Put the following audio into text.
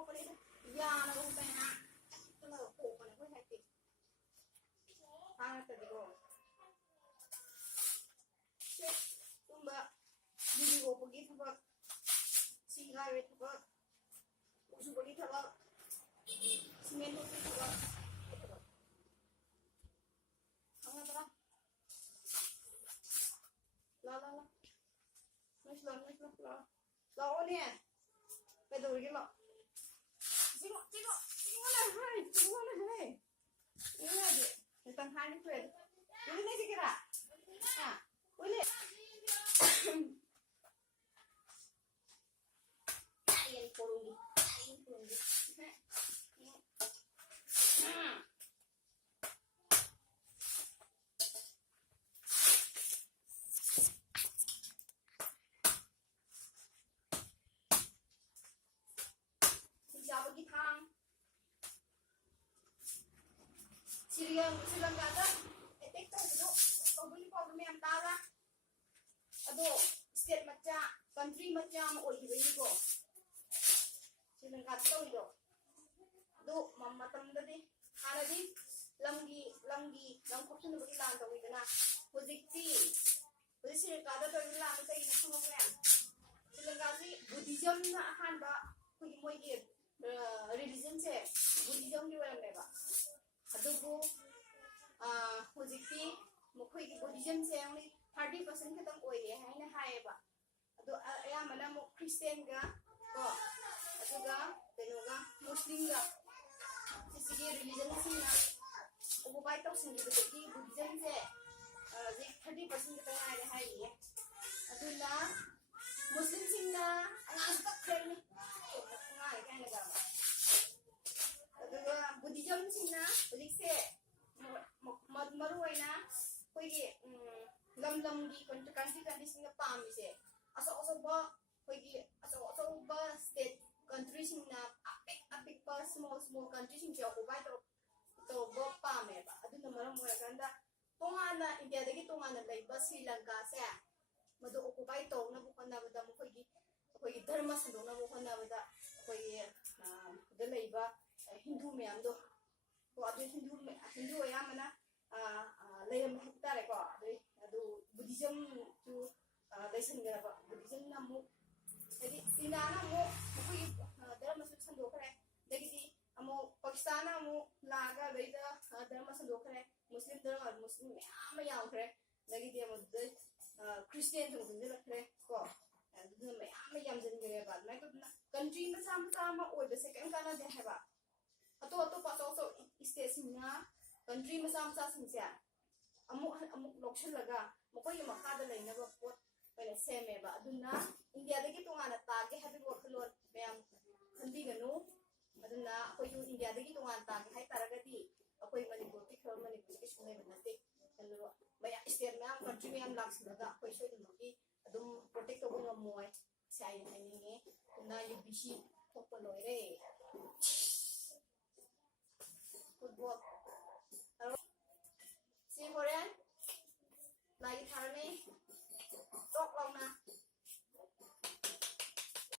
Opalita. Yana ko pa na. Ito na po ko na ko hektik. Hangat tadi ko. Check. Tumba. Dili ko pagi thaba. Singa wet thaba. Usu pagi thaba. Simen ko thaba. Hangat ra. La. Nice la. La on ya. Betul gitu. Tengok mana hai. Ini aja. Tentang hari tu. Ini ni kira. Ah, boleh. Ayan pulungi. Siapa kita? Silang kata, etek tahu tu, kau beli problem yang tara, aduh, state macam, country macam, oh ini ko, silang kata tahu itu, aduh, mama tam tadi, ada di, lang kopsen tu bagi lan tahu itu na, posisi silang kata tahu itu lan tahu ini semua kan, silang kata Buddhism na akan ba, kuy mo ini, religion se, Buddhism di mana mereka. Aduh, hujiti, mukhui Buddhism se yang ni 30% kita koi ya, ini hai ba. Aduh, ayah mana muk Kristen ga, ko, aduh ga, tenuga Muslim ga, sisi religion sih na, ubu baik tau sih gitu, jadi Buddhism se, jadi 30% kita hai ya. Aduh na, Muslim sih na, ayah stuck keren nih, ngai kayak negara. Buddhism sih na, Buddhist maruai na, koi lam di country sih na paham sih. Asal ba state country sih na apik ba small country sih aku baik to ba paham ya ba. Aduh nama maruai kan dah. Tungan na India dagi tungan na lagi ba Sri Lanka sih. Madu aku baik to na bukan na benda mo koi dharma sendok na bukan na benda koi dah lagi ba Hindu me am do. Ko adu Hindu ya mana layam hektar ko adu Buddhism tu lesson gara ba Buddhism na mo jadi tinana mo ko dharma sendok kare jadi amo Pakistan na mo laga beida dharma sendok kare Muslim me am kare jadi dia mo Christian tu kunde kare ko adu me am jen gare ba na ko country ma sama oi be second kana de hai ba atau state singna country macam singsia amuk location laga mukoi makada laina ba pot pele seme ba aduna India dagi tungana tage habi waklon mem khandi ganu aduna koi India dagi tungana tage hai taragati koi Manipur ki khol Manipur ki sunai banate kallo baya state mem country mem laks laga koi soi dum adum protect ko ngamoy sai ni na UBC thokko loire Good work.